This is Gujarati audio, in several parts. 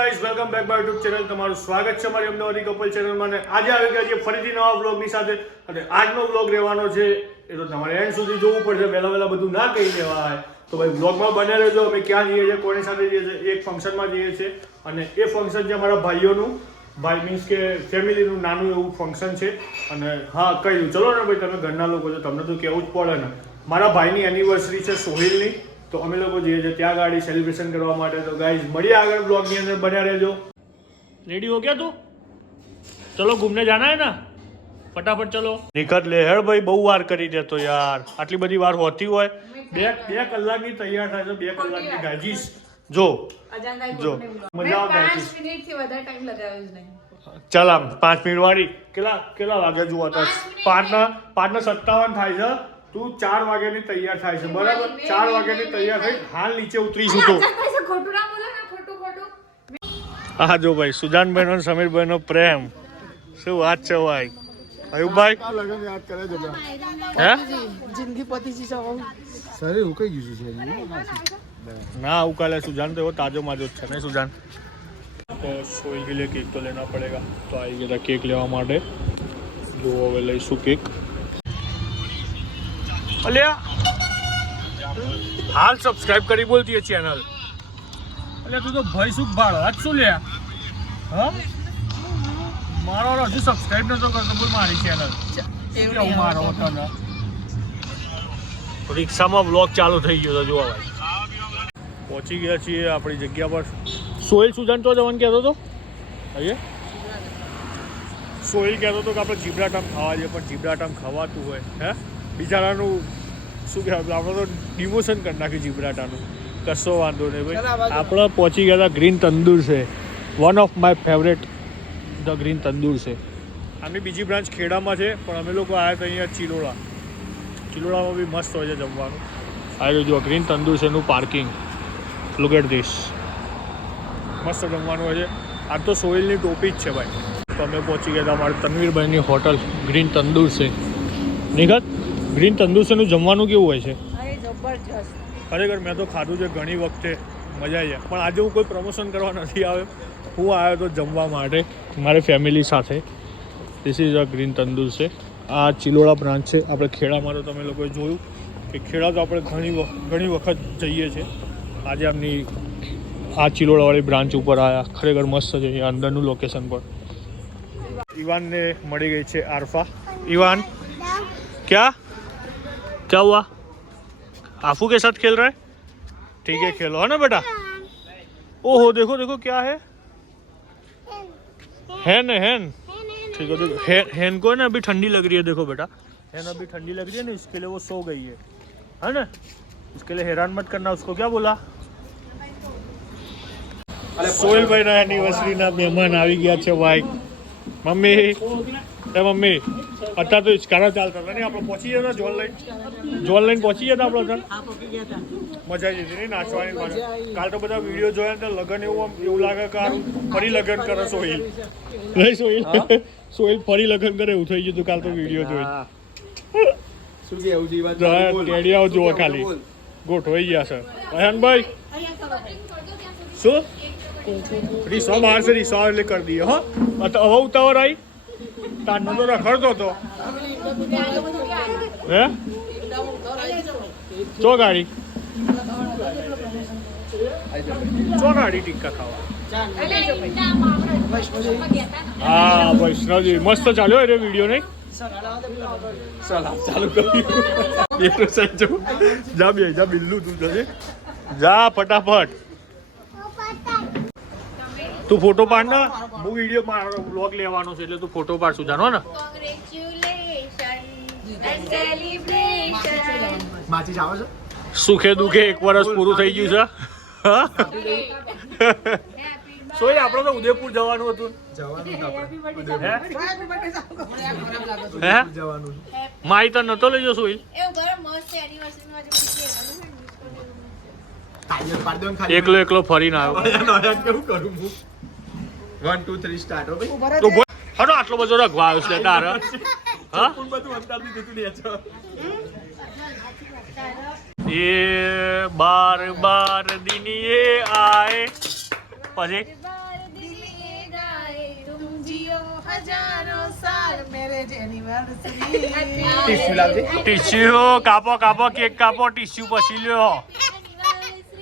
Guys welcome back my YouTube channel તમારું સ્વાગત છે મારી અમદાવાદી કપલ ચેનલમાં અને આજે આવી ગયા છીએ ફરીથી નવા વ્લોગની સાથે અને આજનો વ્લોગ રહેવાનો છે એ તો તમારે એન્ડ સુધી જોવું પડશે વહેલા બધું ના કહી દેવાય તો ભાઈ વ્લોગમાં બને રહેજો અમે ક્યાં જઈએ છીએ કોની સાથે જઈએ છીએ એક ફંક્શનમાં જઈએ છીએ અને એ ફંક્શન છે અમારા ભાઈઓનું ભાઈ મીન્સ કે ફેમિલીનું નાનું એવું ફંક્શન છે અને હા કહ્યું ચલો ને ભાઈ તમે ઘરના લોકો છો તમને તો કહેવું જ પડે ને મારા ભાઈની એનિવર્સરી છે સોહિલની तो અમે લોકો જઈએ છીએ ત્યાં ગાડી સેલિબ્રેशन કરવા માટે તો ગાઈઝ મળીએ આગળ બ્લોગની અંદર બન્યા રહેજો रेडी हो गया तू चलो घूमने जाना है ना फटाफट चलो निकट ले हेड भाई बहु वार કરી દેતો યાર આટલી બધી વાર હોતી હોય બે કલાકની તૈયાર થાય છે 2 કલાકની ગાજીસ જો જો મજા આવે 5 મિનિટ થી વધારે ટાઈમ લગાવ્યો જ નહીં ચાલ આમ 5 મિનિટ વાળી કેટલા વાગે જુઓ તો 5 ના 57 થાય છે તું 4 વાગ્યાની તૈયાર થાય છે બરાબર 4 વાગ્યાની તૈયાર થઈ હાલ નીચે ઉતરીશું તો ખોટું ના બોલો ને ખોટું હા જો ભાઈ સુજાનભાઈ નો સમીરભાઈ નો પ્રેમ શું વાત છે ભાઈ અયુબભાઈ લગન યાદ કરે જો હે જિંદગી પતિજી છે સરે હું કઈ ગયું છે ના ઉકાલે સુજાન તો તાજો માજો છે ને સુજાન तो सोइल के लिए केक तो लेना पड़ेगा तो आई गया था केक लेवा માટે જો હવે લઈશું કેક અલ્યા હાલ સબસ્ક્રાઇબ કરી બોલતી है ચેનલ અલ્યા તું તો ભાઈ સુખ ભાળ આજ શું લે હા મારો હજી સબસ્ક્રાઇબ નતો કરતો બોલ મારી ચેનલ કેવું મારો તને રિક્ષામાં વ્લોગ ચાલુ થઈ ગયો તો જોવા ભાઈ પહોંચી ગયા છીએ આપણી જગ્યા પર સોહિલ સુજાન તો જવાનું કહેતો હતો અહીંયા સોહિલ કહેતો હતો કે આપણે જીબ્રાટામ ખાવા જઈએ પણ જીબ્રાટામ ખાવાતું હોય હે બિચારાનું શું કહેવાતું આપણે તો ડિમોશન કરી નાખ્યું જીબ્રાટાનું કશો વાંધો નહીં ભાઈ આપણે પહોંચી ગયા હતા ગ્રીન તંદૂર છે one of my favourite the green tandoor છે આમની બીજી બ્રાન્ચ ખેડામાં છે પણ અમે લોકો આવ્યા હતા અહીંયા ચિલોડામાં બી મસ્ત હોય છે જમવાનું આ જો ગ્રીન તંદૂર છે એનું પાર્કિંગ લુક એટ ધીસ મસ્ત જમવાનું હોય છે આ તો સોહિલની ટોપી જ છે ભાઈ તો અમે પહોંચી ગયા હતા અમારે તનવીરભાઈની હોટલ ગ્રીન તંદૂર છે નિગત ગ્રીન તંદૂર છે એનું જમવાનું કેવું હોય છે જબરજસ્ત ખરેખર મેં તો ખાધું છે ઘણી વખતે મજા આવી જાય પણ આજે હું કોઈ પ્રમોશન કરવા નથી આવ્યો હું આવ્યો તો જમવા માટે મારી ફેમિલી સાથે this is a green tandoor છે આ ચિલોડા બ્રાન્ચ છે આપણે ખેડામાં તો તમે લોકોએ જોયું કે ખેડા તો આપણે ઘણી વખત જઈએ છીએ આજે આમની આ ચિલોડાવાળી બ્રાન્ચ ઉપર આવ્યા ખરેખર મસ્ત છે અહીંયા અંદરનું લોકેશન પર ઈવાનને મળી ગઈ છે આરફા ईवान क्या हुआ आफू के साथ खेल रहा है ठीक है खेलो है ना बेटा ओहो देखो देखो क्या है हैन ठीक है देखो हैन को ना अभी ठंडी लग रही है देखो बेटा हैन अभी ठंडी लग रही है ना इसके लिए वो सो गई है ना इसके लिए हैरान मत करना उसको क्या बोला સોહિલ ભાઈ ના એનિવર્સરી ના મહેમાન આવી ગયા છે ભાઈ મમ્મી અત્યારે તો ઇચકારા ચાલતા હતા ને આપણે પહોંચી ગયા જોન લઈને પહોંચી ગયા આપણે મજા આવી હતી નહીં નાચવાની મને કાલ તો બધા વિડીયો જોયા ને લગન એવું લાગે કે ફરી લગન કરે સોહિલ સોહિલ ફરી લગન કરે એવું થઈ ગયું હતું કાલ તો વિડીયો જોઈ કેડિયાઓ જોવા ખાલી ગોઠવાઈ ગયા છે અહેનભાઈ શું રીસો બહાર से રીસો એટલે કરી દઈએ હા તો હવે ઉતાવળ આવી તારનો તો રખડતો હતો હે ચો ગાડી ટીક્કા ખાવા હા વૈષ્ણવજી મસ્ત ચાલ્યો અરે વિડીયો નહીં ચાલુ કર્યું જા બિલ્લુ તું જજે જા ફટાફટ તું ફોટો પાડ ને હું વિડીયો મારો વ્લોગ લેવાનો છે એટલે તું ફોટો પાડશું જાણો ને સુખે દુખે 1 વર્ષ પૂરું થઈ ગયું છે સોહિલ આપણે તો ઉદયપુર જવાનું હતું માઈ તો નતો લઈ જો સોહિલ એકલો ફરીને આવ્યો કેવું કરું હું 1 2 3 સ્ટાર્ટ હો ભાઈ તો હડો આટલો બધો રખવા આવ્યો છે તારે હા બધું અંદાજી દીધું લે છે ये बार बार दिन ये आए પછી जियो हजारों साल मैरिज एनिवर्सरी ટીસ્યુ કાપો કાપો કેક કાપો ટીસ્યુ પછી લ્યો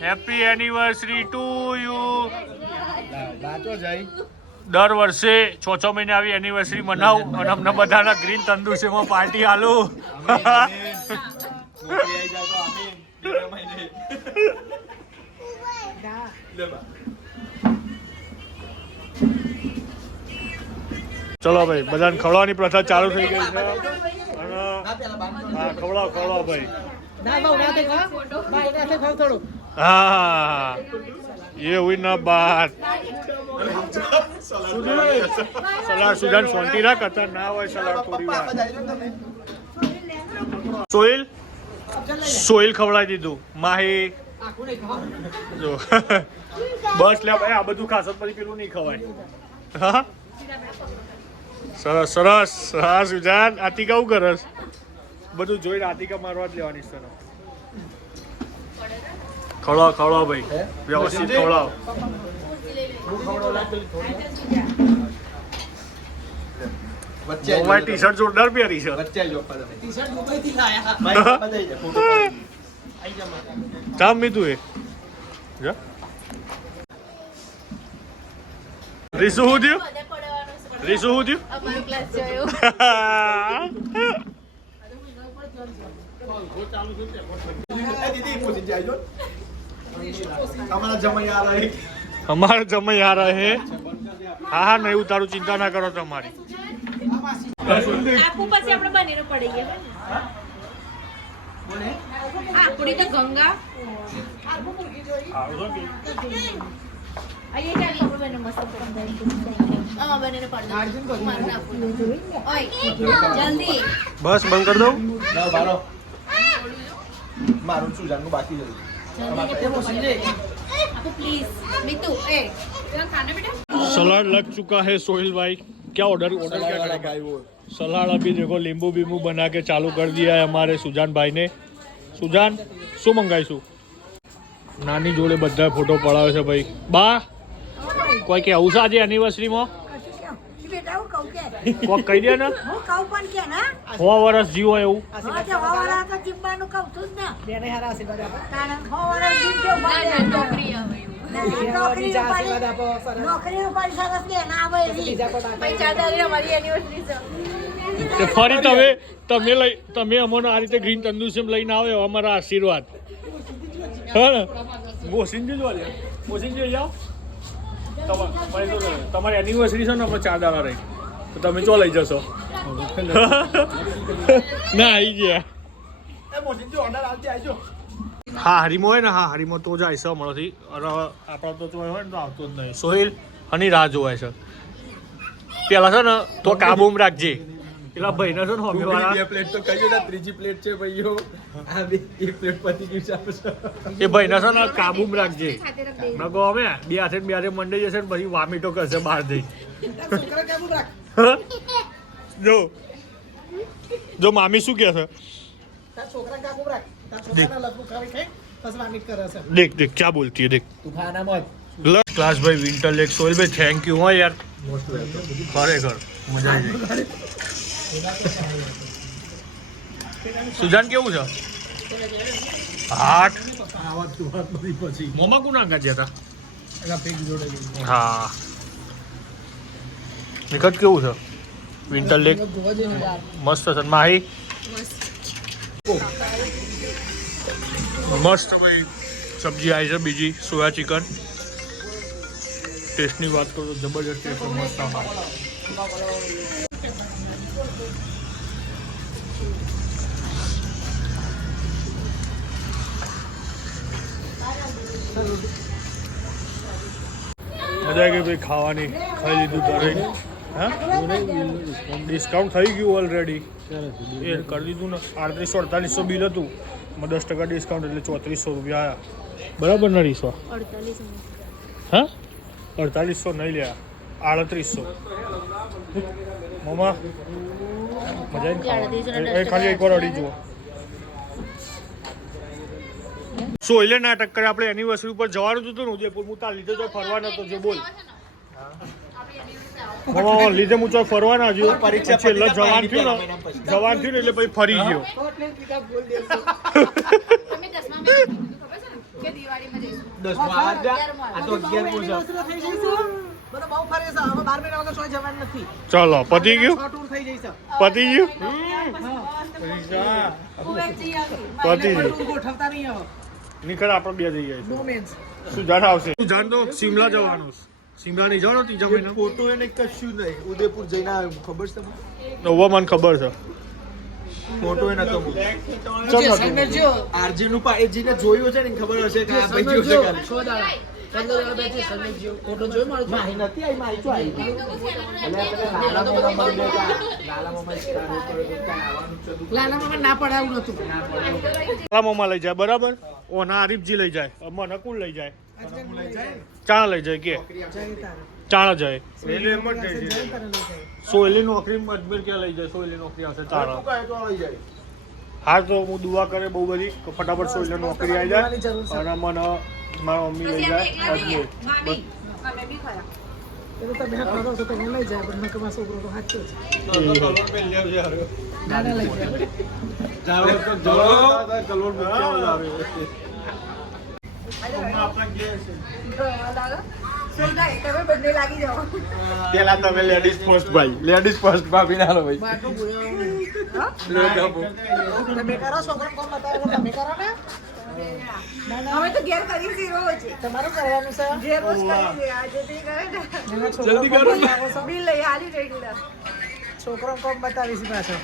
હેપી એનિવર્સરી ટુ યુ દર વર્ષે 6 મહિને આવી એનિવર્સરી મનાવું અને અમને બધાના ગ્રીન તંદુરસ્તીમાં પાર્ટી આલું ચલો ભાઈ બધાને ખવડાવવાની પ્રથા ચાલુ થઈ ગઈ છે અને હા ખવડાવ ભાઈ हाँ ये हुई ना बात सलाड सुजान शांति राख आता ना હોય સલાડ થોડી વાર સોહિલ ખવડાવી દીધું માહી જો બસ લે ભાઈ આ બધું ખાસ પછી પેલું નહીં ખવાય હા સરસ સરસ હા સુજાન આતિકા શું કરસ બધું જોઈને આતિકા મારવા જ લેવાની છે ખવડાવ ભાઈ વ્યવસ્થિત ખવડાવ મોબાઈલ ટી શર્ટ જોરદાર પહેરી છે ચામ મીધું એ રીસુ હું થયું અમારો ક્લાસ જોયો हमारा जमाई आ रहे हैं हाँ हाँ नहीं उतारू चिंता ना करो तुम्हारी આપું પછી આપણે બનેને પડી ગયા આપડી તો ગંગા અહીંયા ચાલ આપણે બને મસ્ત હા બનેને પડી દો મારું આપું ઓય જલ્દી बस बंद कर दो મારું શું જાણવું બાકી છે आपको प्लीज मीतू ए तेरा खाना बेटा सलाद लग चुका है सोहेल भाई क्या ऑर्डर क्या करेगा सलाद अभी देखो नींबू बींबू बना के चालू कर दिया है हमारे सुजान भाई ने सुजान શું મંગાઈશું નાની જોડે બધા ફોટો પડાવે છે ભાઈ બા કોઈ કે આવું છે આજે એનિવર્સરીમાં કોઈ કહી દે ને 100 વર્ષ જીવો એવું નોકરી આવે કે ફરી તમે અમને આ રીતે ગ્રીન તંદુરસ્તી લઈને આવ્યો અમારા આશીર્વાદ હા ને ગોસિંજી જો ગોસિંજી જાઓ તમારી એનિવર્સરી છે ને અમે 4 દાડા રહી તો તમે ચો લઈ જશો ના આવી ગયા હા હરીમો હોય ને હા હરીમો તો જાય છે હમણાંથી અને આપણા તો ચોય હોય ને તો આવતો જ નહીં સોહિલ અને રાહ જોવાય છે પેલા છે ને તો કાબૂમાં રાખજે પેલા ભાઈ ને છે ને હોમી વાળા પ્લેટ તો કહ્યું ને ત્રીજી પ્લેટ છે ભાઈઓ આ બે એક પ્લેટ પતી ગયું છે આપણે એ ભાઈ ને છે ને કાબૂમાં રાખજે નકો અમે બે હાથે મંડી જશે ને પછી વામીટો કરશે બહાર જઈ જો મામી શું કહે છે છોકરા કાબુ રાખ છોકરા લગભગ ખાવી ખાઈ પછી વામિટ કરે છે देख क्या बोलती है देख તું ખાના મત क्लास भाई विंटर लेक सोहेल भाई थैंक यू हाँ यार खरेखर मजा આવી ગઈ સુજાન કેવું છે 8 પછી મોમાં કોના ગયા હતા એના પેક જોડે હા નિકટ કેવું છે વિન્ટર લેક મસ્ત છે માહી મસ્ત ભાઈ સબ્જી આવી છે બીજી સોયા ચિકન ટેસ્ટની વાત કરું તો જબરજસ્ત ટેસ્ટ મસ્ત આવે મજા આવી ગઈ ભાઈ ખાવાની ખાઈ લીધું દરેક હા ડિસ્કાઉન્ટ થઈ ગયું ઓલરેડી એ કરી દીધું ને 3800-4800 બિલ હતું એમાં 10% ડિસ્કાઉન્ટ એટલે 3400 રૂપિયા આવ્યા બરાબર ને રીસો 48 હા 4800 નહીં લ્યા 3800 મમ્મા મજા આવી ખાલી એકવાર અડી જુઓ સોહિલે નાટક કરે આપણે એનિવર્સરી ઉપર જવાનું હતું ને ઉદયપુર હું તાર લીધે તો ફરવા નતો જો બોલ લીધે હું ચોક ફરવા ના જ્યો પરીક્ષા છેલ્લા પતી જવાન જાય, થયું ને જવાન થયું ને એટલે પછી ફરી ગયો અમે 10મા માં ખબર છે ને કે દિવાળીમાં જઈશું 10 આ તો 11 થઈ જઈશું બધો બહુ ફરે છે હવે 12 મહિના વગર કોઈ જવાનું નથી ચલો પતી ગયું 6 ટૂર થઈ જઈશે પતી ગયું કુવેત જઈ આવી પતી કોઈ ગયું ટૂર ગોઠવતા નહીં હવે નીકળ આપણે બે જઈ નો મીન્સ સુજાન આવશે સુજાન તો શિમલા જવાનું છે. શિમલા નહીં જવાનું ત્રીજા મહિના ફોટો એને કશું નહીં ઉદયપુર જઈને આવ્યો ખબર છે તમને નવા મને ખબર છે ફોટો એ નતો સમજો આરજી નું પાએજીને જોયું છે ને ખબર હશે કે આ ભાઈ જોયો છે કાલે ફોટો જોઈ મારો માહી નથી આવી માહી તો આવી લાલા મામા ના પડાવું નતું મામા લઈ જાય બરાબર ઓના આરીફજી લઈ જાય મને કોણ લઈ જાય ચાણ લઈ જાય કે ચાણ જાય એટલે એમ જ સોયલી નોકરી અજમેર ક્યાં લઈ જાય સોયલી નોકરી આવશે ચાણ હા તો હું દુઆ કરે બહુ બધી કે ફટાફટ સોયલી નોકરી આવી જાય અને મને મારા મમ્મી લઈ જાય અજમેર મામી અમે બી ખરા એ તો તમે ખરો તો તમે લઈ જાય પણ નકમા છોકરો તો સાચો છે ના લઈ જાય પેલા તમે લેડીઝ ફર્સ્ટ ભાઈ લેડીઝ ફર્સ્ટ ભાભી ના લો ભાઈ બાટો તમે કરો છોકરો કોણ બતાવે તમે કરો ને અમે તો ઘેર કરી છે રોજ તમારું કરવાનું છે ઘેર રોજ કરી છે આજે તે કરે ને જલ્દી કરો બિલ લઈ આલી રેડી છોકરો કોણ બતાવી છે પાછો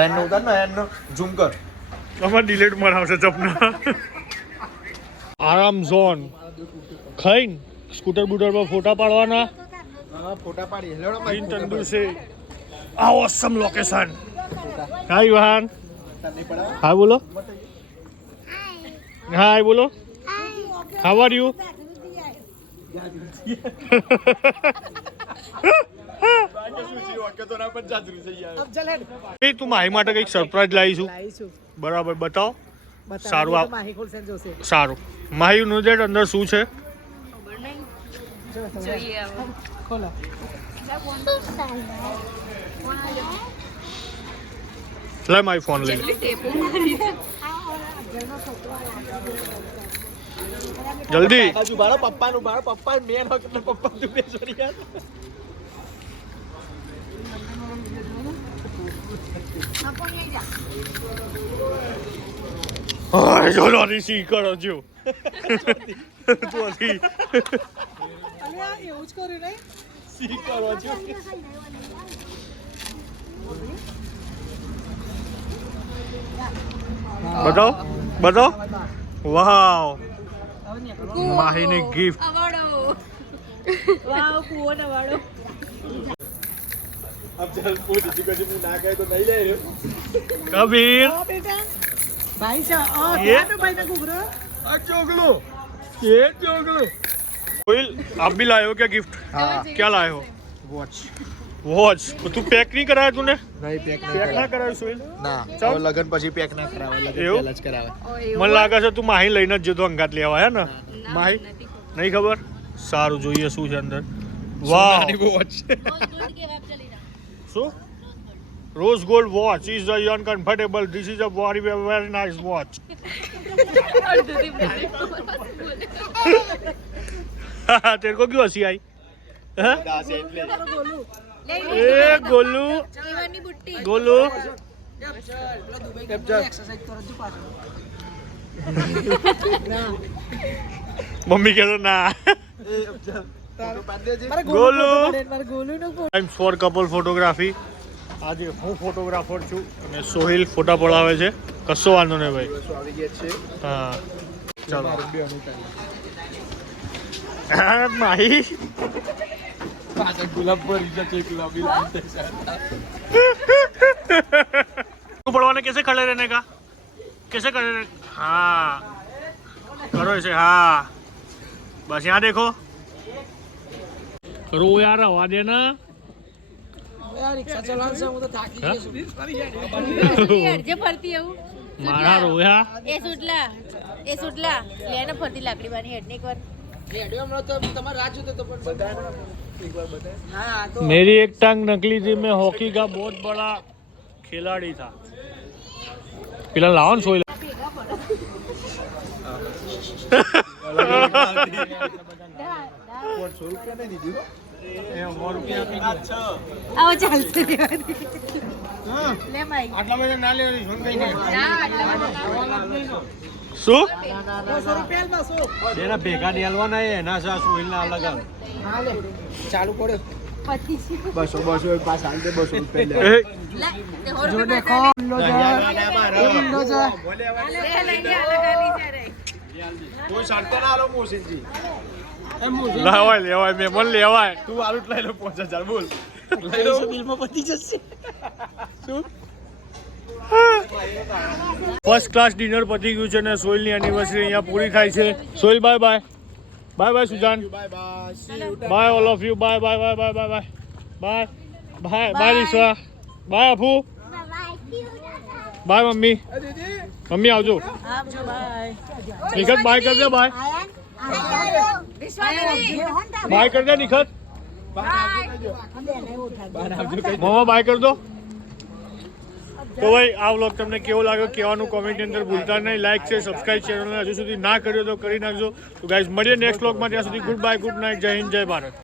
એનો ઉતાર ને એનો ઝૂમ કર અમારે ડિલેટ મરાવશે ચપના આરામ ઝોન ખાઈને સ્કૂટર બુટર પર ફોટા પાડવાના હા ફોટા પાડી હેલો ગ્રીન તંદુર છે આ ઓસમ લોકેશન હાય વાહન હા બોલો હાય બોલો હાઉ આર યુ અફજલ હેડ એ તું મારી માટે કંઈક સરપ્રાઈઝ લાવીશું લાવીશું બરાબર બતાવો બતાવો સારું આપ માહી ખોલશે ને જોશે સારું માહી નું જેટ અંદર શું છે જો તમે જોઈએ હવે ખોલો લે મારી ફોન લઈ જલ્દી બાજુ બાળો પપ્પાનું બાળો પપ્પા મેન હક એટલે પપ્પા તું બેસવાની યાર હાય જો લોરી સી કરો જો તું હતી અલ્યા એવું જ કર્યું નહીં સી કરો છો બતાવો બતાવો વાવ માહીની ગિફ્ટ અવાડો વાવ કુવો નવાડો अब चल कोई किसी को जब ना गए तो नहीं ले रहे કબીર ઓ બેટા ભાઈ છે ઓ ये? તો ભાઈ ને ઘુઘરો आ चोगलो ये चोगलो कोयल आप भी लाए हो क्या गिफ्ट हाँ क्या लाए हो वॉच वॉच तू पैक नहीं कराया तूने नहीं पैक पैक ना कराया सोहेल ના ચમ? હવે લગન પછી પેક ના કરાવે લગન એવું? પહેલા જ કરાવે મને લાગે છે તું માહી લઈને જ જતો અંગાત લેવા હે ને માહી નહીં ખબર સારું જોઈએ શું છે અંદર વાવ વોચ શું rose gold watch is a uncomfortable this is a very very nice watch तेरे को क्यों हंसी आई हैं? દાસ એટલે ए गोलू જીવનની બુટ્ટી गोलू એક્સરસાઇઝ કરો છો પાછો मम्मी कहते ना એ અફજલ ફોટો પાડ દેજે મારે ગોલુ. મારે ગોલુ નો ટાઈમ્સ ફોર કપલ ફોટોગ્રાફી આજે હું ફોટોગ્રાફર છું અને સોહિલ ફોટા પડાવે છે કશો વાંધો નહીં ભાઈ વસ્તુ આવી ગઈ છે હા ચાલો મારું બે અનુતાર હા, માહી પાછળ ગુલાબ ભરી જશે ગુલાબી લાલ થશે तू पढ़वाने कैसे खड़े रहने का कैसे खड़े रहने हाँ करो ऐसे हाँ बस यहाँ देखो करो यार हवा देना યાર રિક્ષા ચલાવવાનું છે હું તો થાકી હા? ગયો છું જે ફરતી એવું मारा रोया એ સુટલા લેને ફરતી લાકડી બાની હેડ ને એકવાર मेरी एक टांग नकली थी, मैं हॉकी का बहुत बड़ा खिलाड़ी था. પેલા લાવો ને સોય આવો ચાલશે દેવા દે. લે ભાઈ આટલા બધા ના લેવાની શું કઈ નહીં શું એના ભેગા ડેલવાના એના સા સોઈલના અલગ અલગ ચાલુ પડે પતિ છે. 200 પાસ આંતે 200 રૂપિયા એ, લે તે હોર જો રૂપિયા દેખો વિન્ડો છે લે લઈ ગયા લગાવી છે રે. કોઈ શાંતિ ના આલો મોસીજી લાવાય લેવાય મહેમાન લેવાય. તું આલુટ લઈ લો 5000 બોલ બિલમાં પતી જશે ફર્સ્ટ ક્લાસ ડિનર પતી ગયું છે ને સોઇલની એનિવર્સરી અહીંયા પૂરી થાય છે. સોઇલ bye bye bye Sujan bye bye see you bye all of you bye bye bye bye bye bye bye bye bye Rishva bye અફુ બાય મમ્મી મમ્મી આવજો. આવજો બાય નિખત બાય કર દે બાય વિશ્વાસ દીદી બાય કર દે નિખત મોમા બાય કર દો. તો ભાઈ આ વ્લોગ તમને કેવો લાગ્યો કહેવાનું કોમેન્ટની અંદર ભૂલતા નહીં. લાઈક છે સબસ્ક્રાઇબ ચેનલને હજુ સુધી ના કર્યો તો કરી નાખજો. તો ગાઈઝ મળીએ નેક્સ્ટ વ્લોગમાં. ત્યાં સુધી ગુડ બાય ગુડ નાઇટ જય હિન્દ જય ભારત.